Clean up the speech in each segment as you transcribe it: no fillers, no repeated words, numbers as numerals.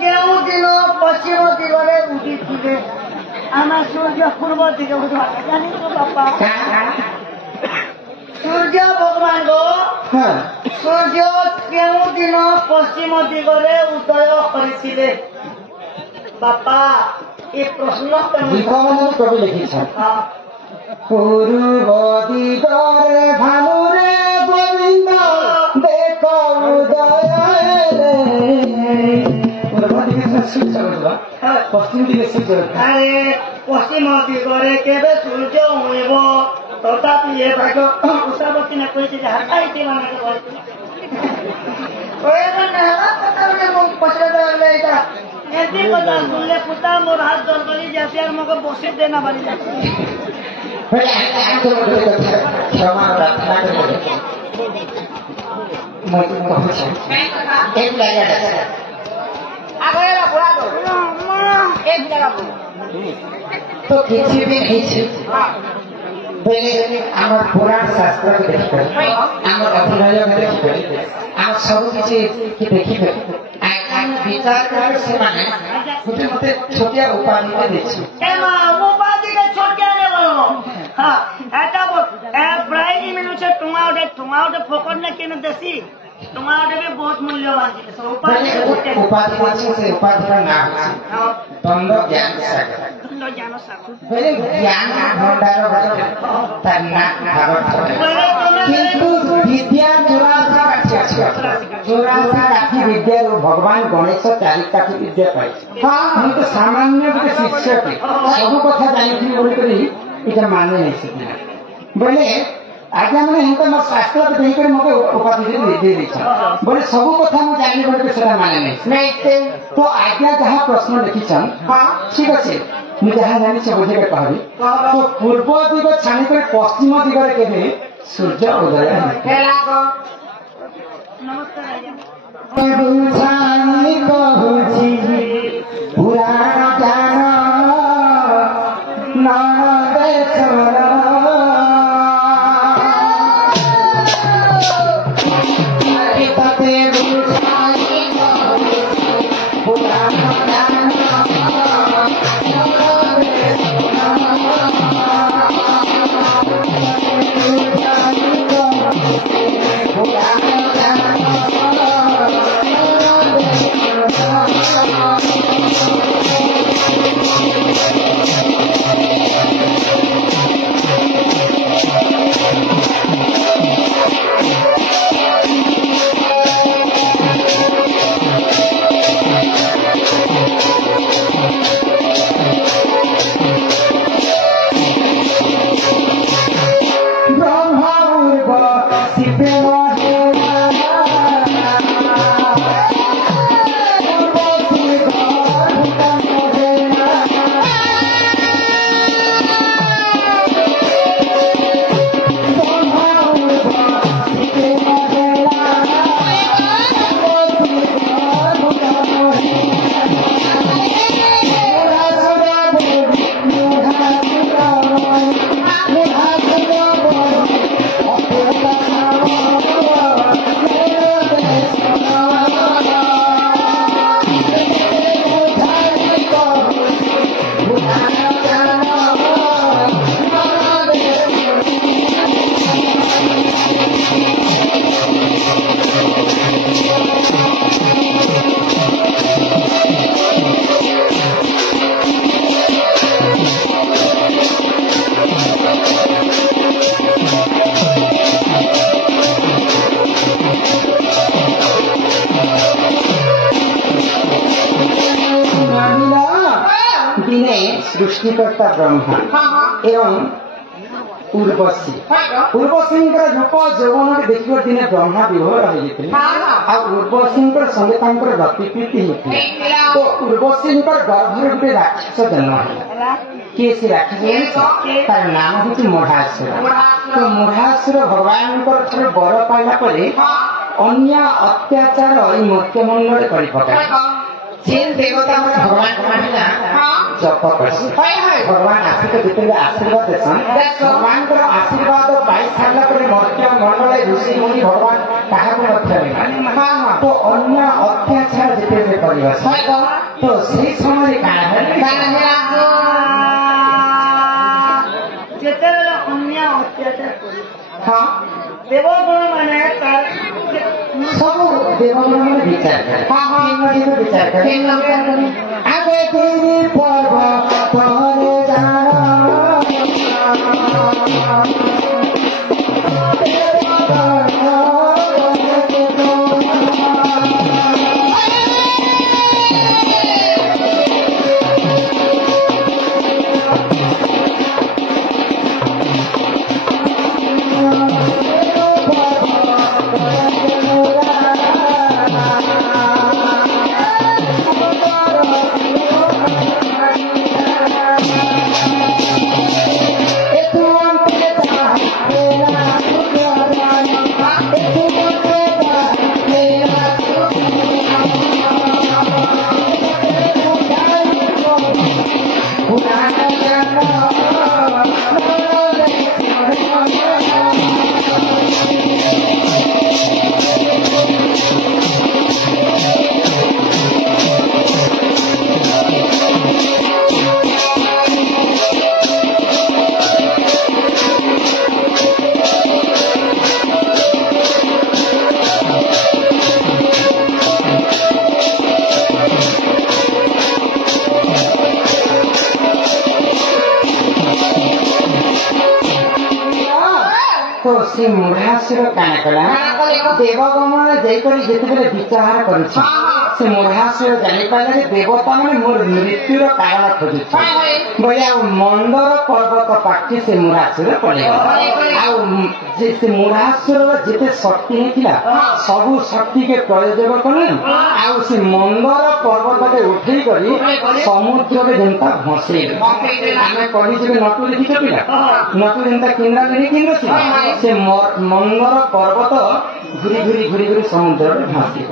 কেউ দিন পশ্চিম দিগরে উঠিছিলে আমার সূর্য পূর্ব দিকে উঠা জানি তো বাপা সূর্য ভগবান গো সূর্য কেউ দিন পশ্চিম দিগরে উদয় করেছিলে বাপা এই প্রশ্ন কবি লিখিছেন পূর্ব দিগরে ভানুরে গোবিন্দ দেখ উদয় পশ্চিম দিকে সূর্য আরে পশ্চিম দিগরে কেবে সূর্য উইব তথাপি এ ভাগ উষাবতী না কইছে যে হাতাইতে মানে পছন্দ লাগলে এটা এমনি কথা শুনলে পুতা মোর হাত জল করি যাতে আর আমাকে বসে দে না বাড়ি যাচ্ছে तो किसी भी नहीं আমার পুরাণ শাস্ত্রকে দেখবে আমার অভিনয় দেখবে আমার ସବୁ କିଛି ଦେଖିବେ বিচার করে ସେମାନେ ଗୋଟେ ମତେ ଛୋଟିଆ ଉପାଧିଟେ ଦେଇଛି ଉପାଧିକେ ଛୋଟିଆ ନେ ବୋଲ ହଁ ଏଟା ପ୍ରାଇଜ ମିଳୁছে ଟୁଙ୍ଗା ଗୋଟେ ଫୋକଟ ନା କେନ ଦେସି ଟୁଙ୍ଗା ଗୋଟେ ବି ବହୁତ ମୂଲ୍ୟବାନ ଜିନିଷ ଉପାଧି ଅଛି ସେ ଉପାଧିର ନାଁ ହେଉଛି ଦ୍ୱନ୍ଦ ଜ୍ଞାନ ସାଗର ଜ୍ଞାନ ଭଣ୍ଡାର ତାର ନାଁ ଭାଗବତ କିନ୍ତୁ ବିଦ୍ୟା 84 କାଠି ବିଦ୍ୟାରୁ ଭଗବାନ ଗଣେଶ 4 କାଠି ବିଦ୍ୟା ପାଇଛି ମୁଁ ତ ସାମାନ୍ୟ ଗୋଟେ ଶିଷ୍ୟଟେ ସବୁ କଥା ଜାଣିଥିଲି ବୋଲିକରି ଏଇଟା ମାନେ ନାହିଁ ଶିଖିଲା ବୋଲେ ଆଜ୍ଞା ମାନେ ଏମିତି ମୋ ଶାସ୍ତ୍ର ଦେଇକରି ମୋତେ ଉପାଧି ଦେଇ ଦେଇଛ ବୋଲେ ସବୁ କଥା ମୁଁ ଜାଣିଲି ବୋଲିକି ସେଟା ମାନେ ନାହିଁ ତ ଆଜ୍ଞା ଯାହା ପ୍ରଶ୍ନ ଲେଖିଛନ୍ ଠିକ ଅଛି ମୁଁ ଯାହା ଜାଣିଛି ବୁଝିକି କହିବି ତ ପୂର୍ବ ଦିଗ ଛାଣିକରି ପଶ୍ଚିମ ଦିଗରେ କେବେ ସୂର୍ଯ୍ୟ ଉଦୟ କହୁଛି ପୁରାଣ ଜ୍ଞାନ सृष्टिकर्ता ब्रह्मा एवं उर्वशी उर्वशी रूप यौवन देखिए दिने ब्रह्मा विभोर हो उर्वशी संगे गतिप्रीति होती तो उर्वशी गर्भ गोटे राक्षस जन्म है किए से राक्षस तार नाम हूँ मोढ़ासुर तो मोढ़ासुर भगवान बर पाइला अन्य अत्याचार मर्त्यमंडल कर देवता भगवान जप कर भगवान आसिक जितने आशीर्वाद देसन भगवान आशीर्वाद पाई सारा मर्त्य मंडल ऋषि मुनि भगवान क्या तो अन्य अत्याचार जिते परिवेश तो सही समय काना है ଯେତେବେଳେ ଅନ୍ୟ ଅତ୍ୟାଚାର କରୁ हाँ ଦେବଗୁଣ ମାନେ ତାର सब देवगुण में विचार करे तीन नदी में विचार करे आगे तेरी पर्व तोरे जाना तो से मुढ़ासुर काना कला देवगमन जयकरी जेतेबेले विचार करिछि से मुढ़ासुर जानि पाले जे देवता माने मोर मृत्युर कारण खोजुछि बोले आ मंदर पर्वत पाठी से मुढ़ासुर पड़े आ जे मुढ़ासुर जेते शक्ति हेतिला सब शक्ति के प्रयोग करले आ से मंदर पर्वत के उठै करी समुद्र में जनता भसे आमे कहि जे नटु लिखि पिला नटु जनता केंद्र नहीं केंद्र से मंदर पर्वत घुरी घुरी घुरी घुरी समुद्र में भासी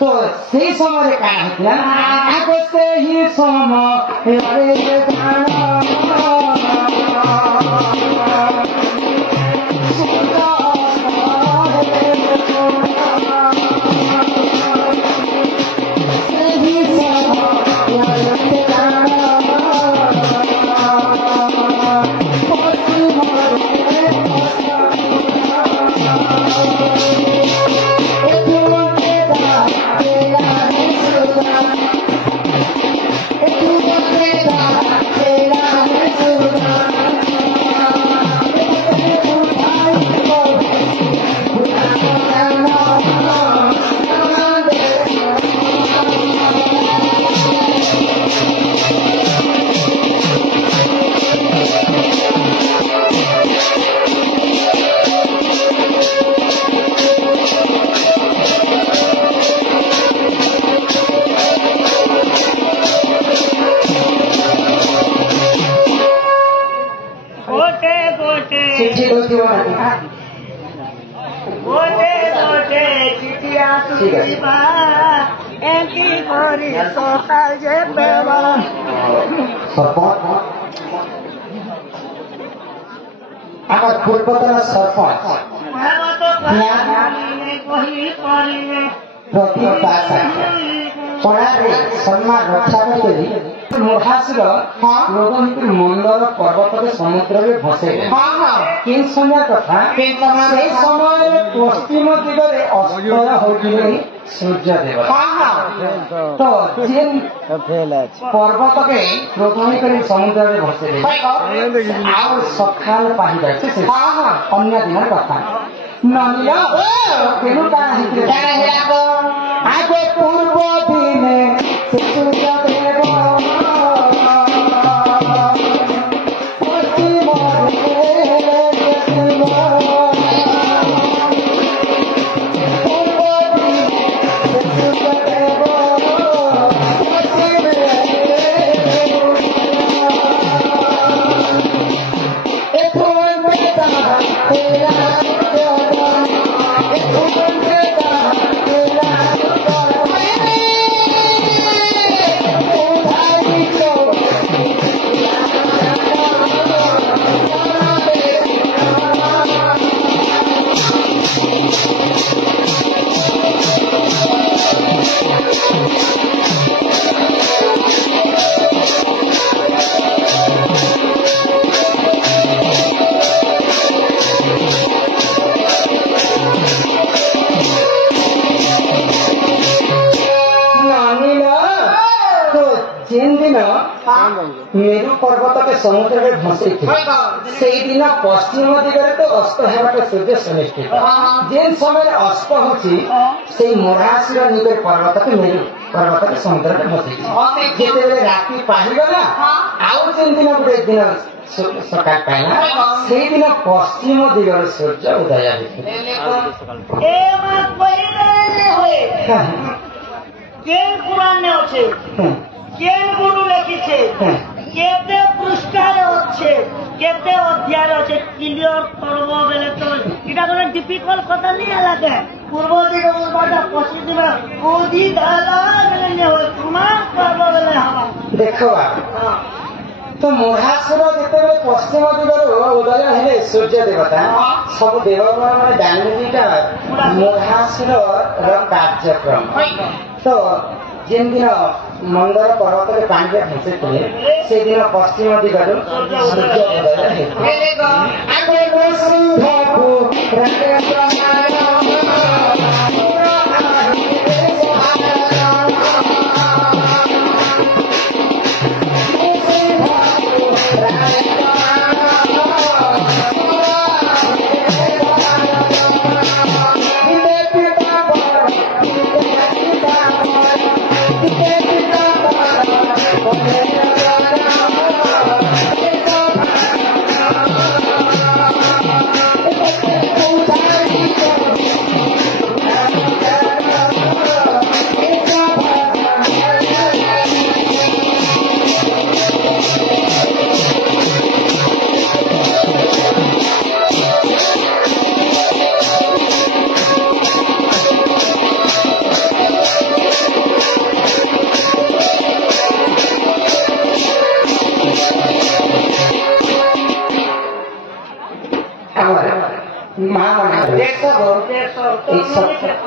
तो से समय क्या होता आगे से ही समय पूर्वतन सरपंच सम्मान रक्षा करी मुढ़ासुर मंदर पर्वत के समुद्र में भसे किन समय कथा से समय पश्चिम दिगरे अस्त होगी सूर्यदेव तो जेन पर्वत के प्रथम कर समुद्र में भसे आउ सकाल पाही जाए अन्य दिन कथा आगे पूर्व दिने सूर्यदेव जेन दिन मेरु पर्वत के समुद्र में भसी थी से दिन पश्चिम दिगरे तो अस्त हेबाटे सूर्य सुनिश्चित जेन समय अस्त होची से मोरासीर निगर पर्वत के मेरु पर्वत के समुद्र में भसी थी जेते राति पाहि गला आउ जेन दिन गुटे दिन सकाळ पाइला से दिन पश्चिम दिगरे सूर्य उदय होती ए बात पहिले होए केन कुरान ने আছে কেন গুরু লিখেছে কেতে পৃষ্ঠারে আছে কেতে অধ্যায় আছে ক্লিয়ার করব বলে তো এটা কোনো ডিফিকাল্ট কথা নেই লাগে পূর্ব দিকে উল্টা পশ্চিম দিকে কোদি ধারা বলে নে হয় তোমার করব বলে হাওয়া देखो तो मोहासुर जितेबाला पश्चिम दिगरु उदय हेले सूर्य देवता सब देवगण माने जानवीटा मोहासुर कार्यक्रम तो जेन दिन मंदर पर्वत के पानी में फंसे थे से दिन पश्चिम दिगरु सूर्य उदय हेले आगे वसुंधरु महामंडल 100